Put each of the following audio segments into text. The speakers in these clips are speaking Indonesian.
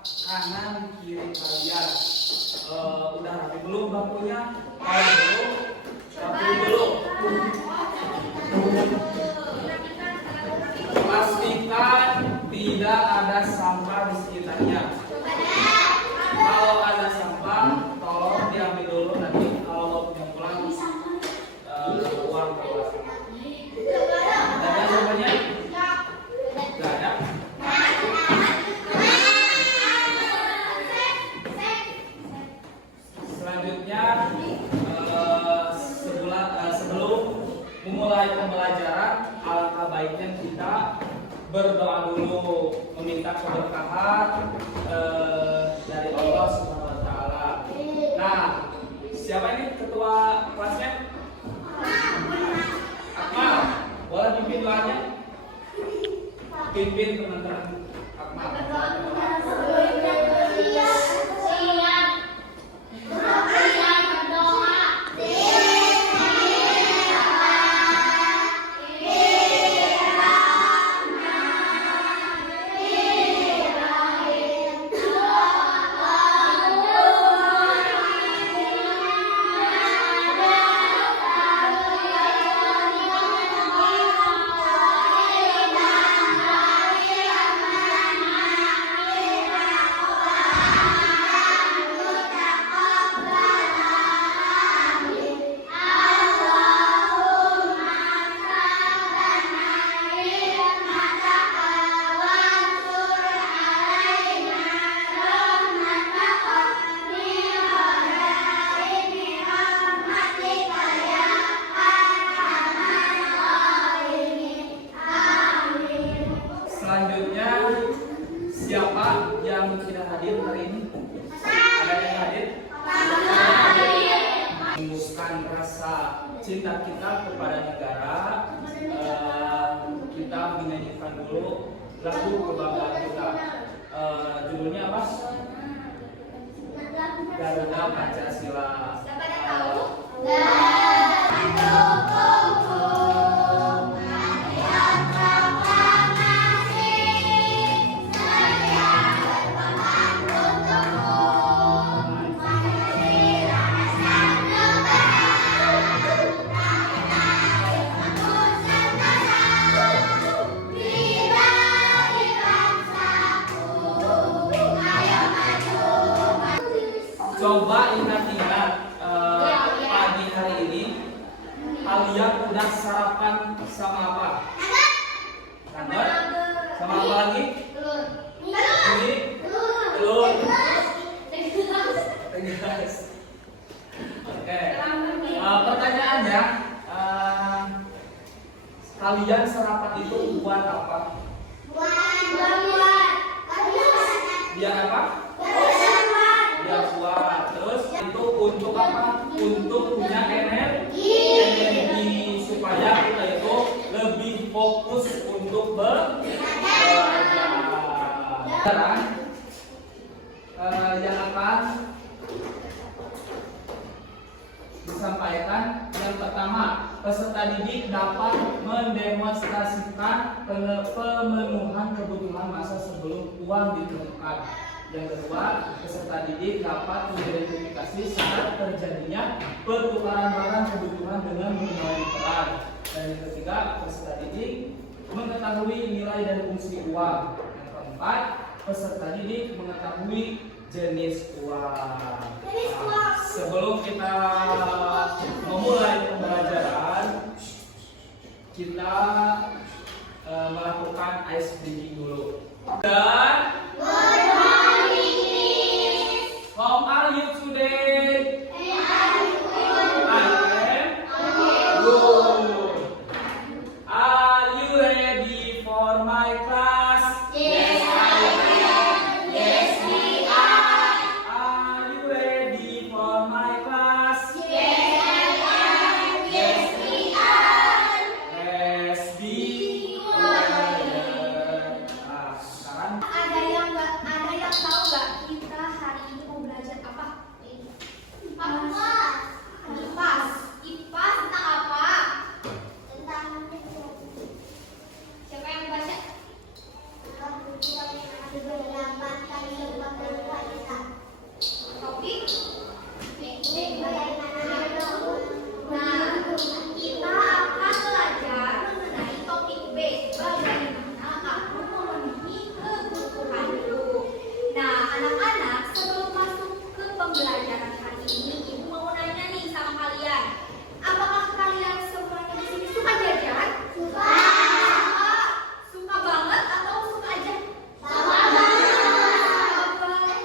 kanan kiri kalian. Udah rapi belum bangkunya? Kalau belum, rapi belum. Pastikan tidak ada sampah di sekitarnya. Kalau ada sampah, tolong diambil dulu, nanti kalau mau pulang uang bawa sampah. Ada sampahnya? Tidak ada. Selanjutnya, sebelum memulai pembelajaran, alangkah baiknya kita berdoa dulu, meminta keberkahan dari Allah Subhanahu wa Ta'ala. Nah, siapa ini ketua kelasnya? Akmal. Boleh pimpin doanya? Pimpin teman-teman. Akmal. Siapa yang tidak hadir hari ini? Ada yang hadir? Memuluskan rasa cinta kita kepada negara. Kita menyanyikan dulu lagu kebanggaan kita. Judulnya apa? Garuda Pancasila. Coba ingat-ingat pagi hari ini kalian udah sarapan sama apa? Sambal? Sama apa lagi? Telur. Tegas. Oke. Pertanyaannya, kalian sarapan itu buat apa? Biar apa? Biar kuat. Terus itu untuk apa? Untuk punya energi supaya kita itu lebih fokus untuk belajar. Sekarang yang akan disampaikan yang pertama, peserta didik dapat mendemonstrasikan pemenuhan kebutuhan masa sebelum uang ditemukan. Yang kedua, peserta didik dapat mengidentifikasi saat terjadinya pertukaran barang kebutuhan dengan menggunakan peran. Dan yang ketiga, peserta didik mengetahui nilai dan fungsi uang. Yang keempat, peserta didik mengetahui jenis uang. Sebelum kita memulai pembelajaran, kita melakukan ice breaking dulu. Dan how are you today? I am good. Are you ready for my class? Yes, I am. Yes, we are. Are you ready for my class? Yes, I am. Yes, we are. Let's be quiet. Nah, sekarang Ada yang pembelajaran hari ini, Ibu mau nanya nih sama kalian. Apakah kalian semuanya di sini suka jajan? Suka. Suka banget atau suka aja? Suka banget.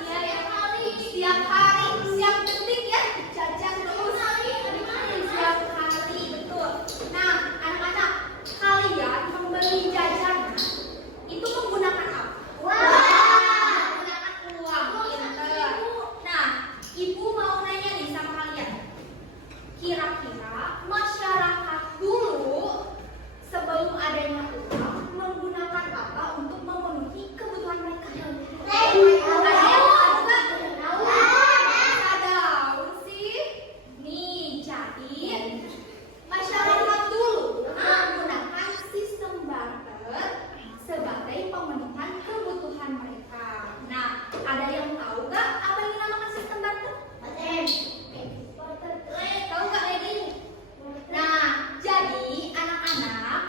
Iya ya kali. Setiap hari, setiap detik ya jajan terus. Setiap hari, betul. Nah, anak-anak, kalian membeli jajanan itu menggunakan apa? Menggunakan uang. Pinter. Nah, Ibu mau nanya nih sama kalian. Kira-kira masyarakat dulu sebelum adanya uang menggunakan apa untuk memenuhi kebutuhan mereka? Ada yang tahu nggak? Ada sih. Nih, jadi masyarakat dulu menggunakan sistem barter sebagai pemenuhan kebutuhan mereka. Nah, ada yang tahu nggak apa yang dinamakan sistem barter? Tahu nggak Lady? Nah, jadi anak-anak,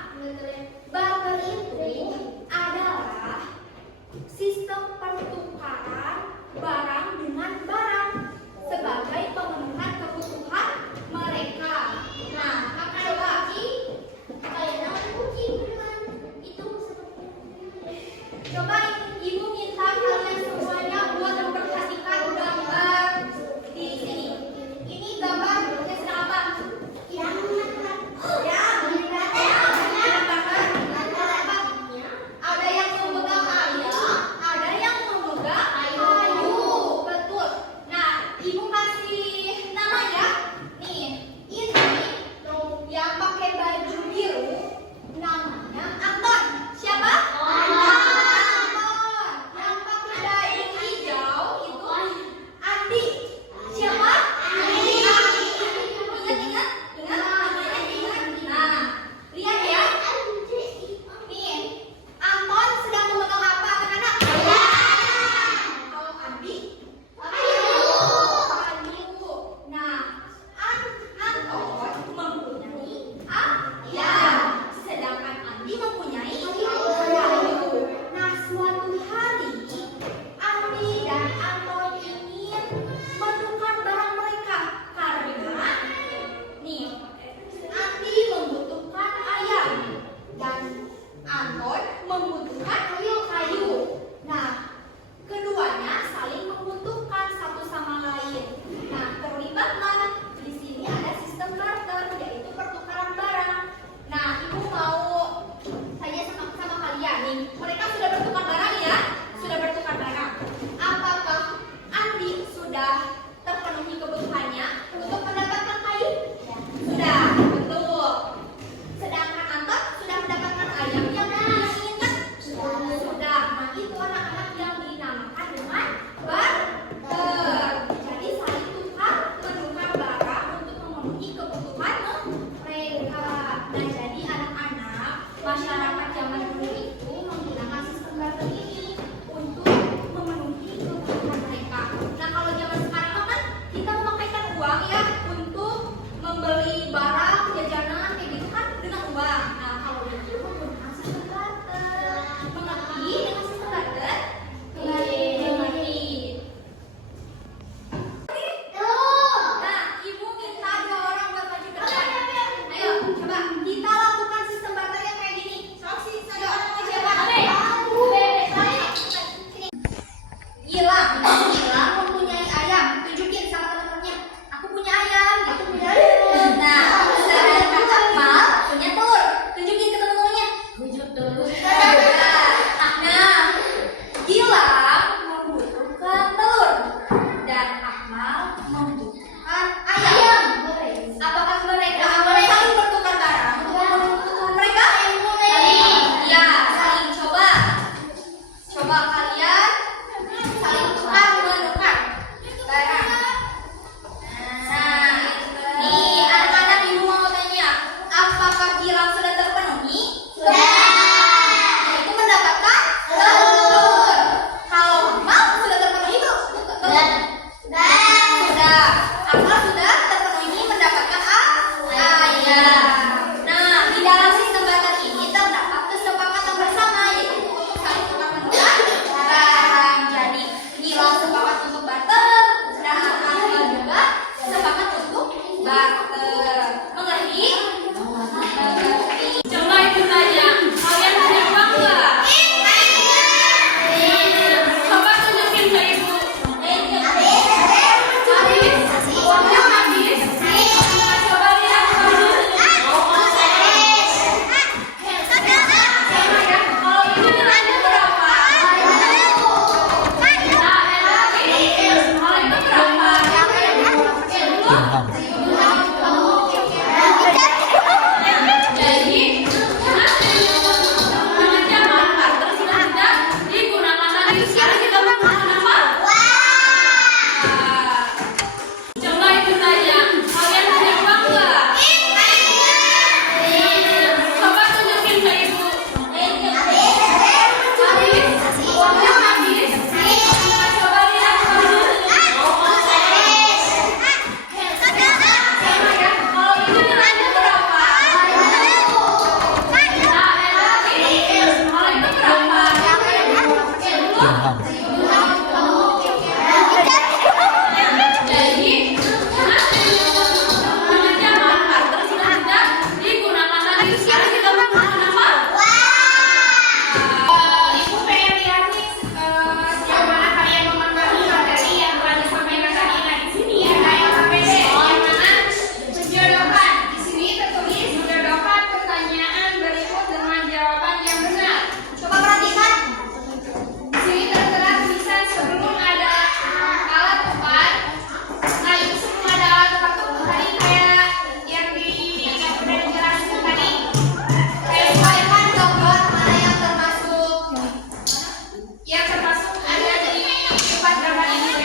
barter itu adalah sistem pertukaran barang dengan barang sebagai pemenuhan kebutuhan mereka. Nah, coba coba Ibu minta kalian semuanya buat memperhatikan gambar di sini. Ini gambar tulisnya apa? Ya, ada yang memegang ayam, ada yang memegang kayu. Betul. Nah, Ibu kasih nama ya. Nih, ini yang pakai baju biru namanya Anton. Siapa? Anton. Yang pakai baju hijau itu Andi. Siapa? Andi. Ingat. Namanya ingat. Nah, lihat ya. Nih, Anton sedang memegang apa, anak-anak? Kalau Andi? Kayu. Nah, Anton mempunyai ayam, sedangkan Andi mempunyai kayu. Nah, suatu hari Andi dan Anton ingin menukar barang mereka karena nih Andi membutuhkan ayam dan Anton membutuhkan kayu. Nah, keduanya saling membutuhkan satu sama lain. Nah, terlibatlah di sini ada sistem barter, yaitu pertukaran barang. Nah, Ibu mau tanya sama kalian nih. Mereka sudah bertukar barang ya? Sudah bertukar barang. Apakah Andi sudah terpenuhi kebutuhannya untuk mendapatkan kayu? Sudah, betul. Sedangkan Anton sudah mendapatkan ayam yang dia inginkan? Sudah. Nah, itu anak-anak yang dinamakan dengan barter. Jadi saling menukar barang untuk memenuhi kebutuhan mereka. Nah, jadi anak-anak, masyarakat zaman dulu itu menggunakan sistem barter ini untuk memenuhi kebutuhan mereka. Nah, kalau zaman sekarang kan kita memakaikan uang ya untuk membeli barang, jajanan, kayak gitu kan dengan uang. Nah, kalau dulu menggunakan sistem barter. Mengerti dengan sistem barter? Mengerti. Nah, Ibu minta 2 orang buat maju ke depan. Ayo, coba kita lakukan sistem barter yang kayak gini. Ayo, siapa? Gilang mempunyai ayam. Tunjukin sama teman-temannya. Aku punya ayam. Aku punya ayam. Nah, sedangkan Akmal punya telur. Tunjukin ke teman-temannya. Nah, Gilang membutuhkan telur dan Akmal membutuhkan ayam. Apakah mereka saling bertukar barang untuk memenuhi kebutuhan mereka? Ya, saling. Coba kalian saling tukar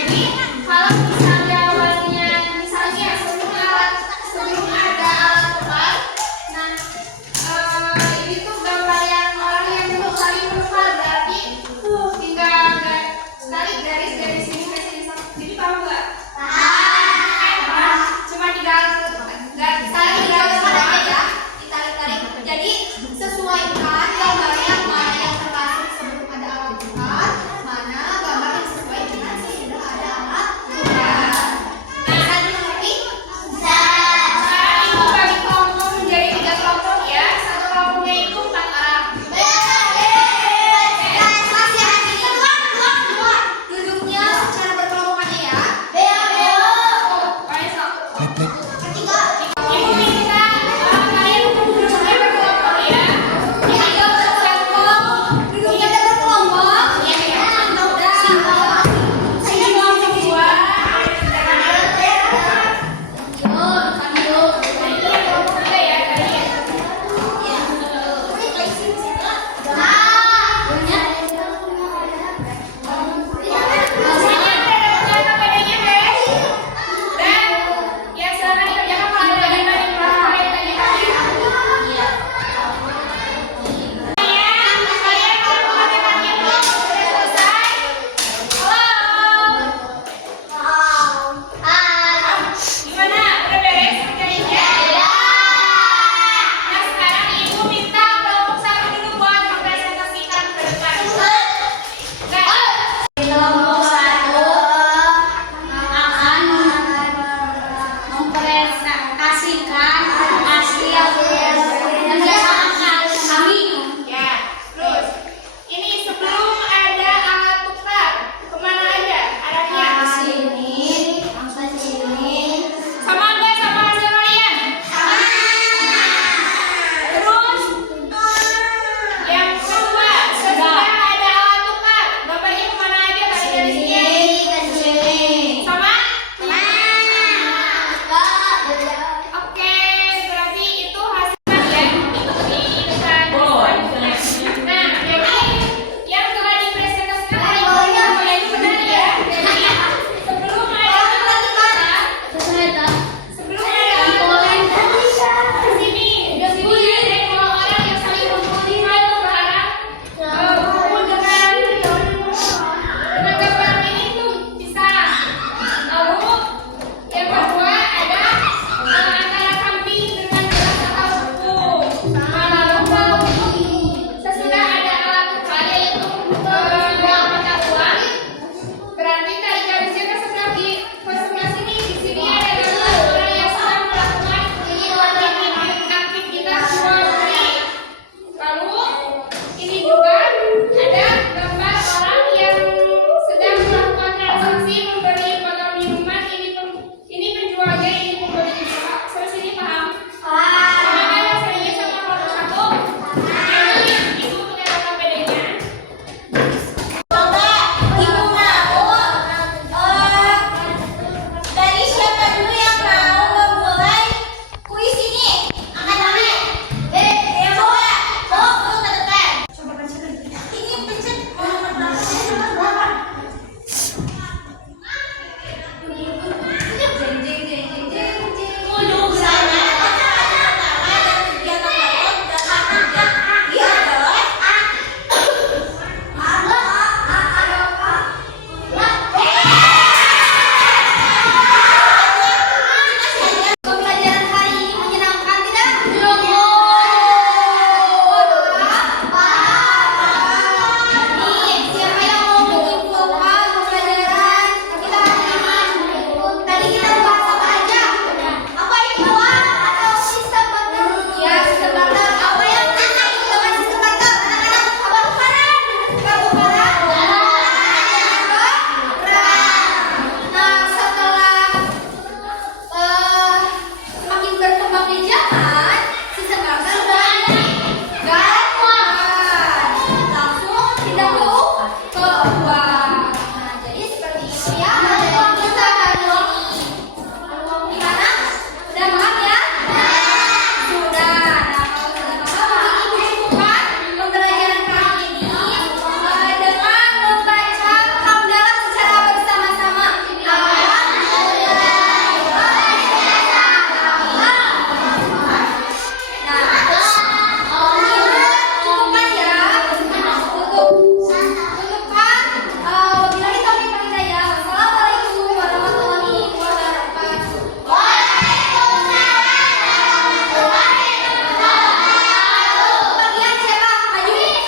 Jadi kalau misalnya awalnya misalnya sebelum ada alat tukar, nah ini tuh gambar yang orang yang dulu saling menukar berarti tinggal tarik garis sini ke sini. Jadi paham nggak? Paham. Cuma tinggal saling ditarik-tarik. Jadi sesuaikan gambarnya mana yang termasuk sebelum ada alat tukar, mana gambar yang sesuai dengan sudah ada alat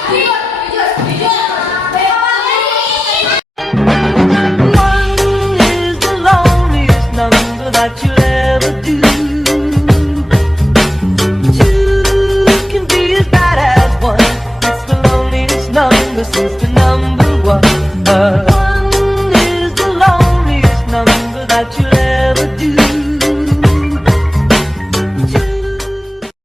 Ayo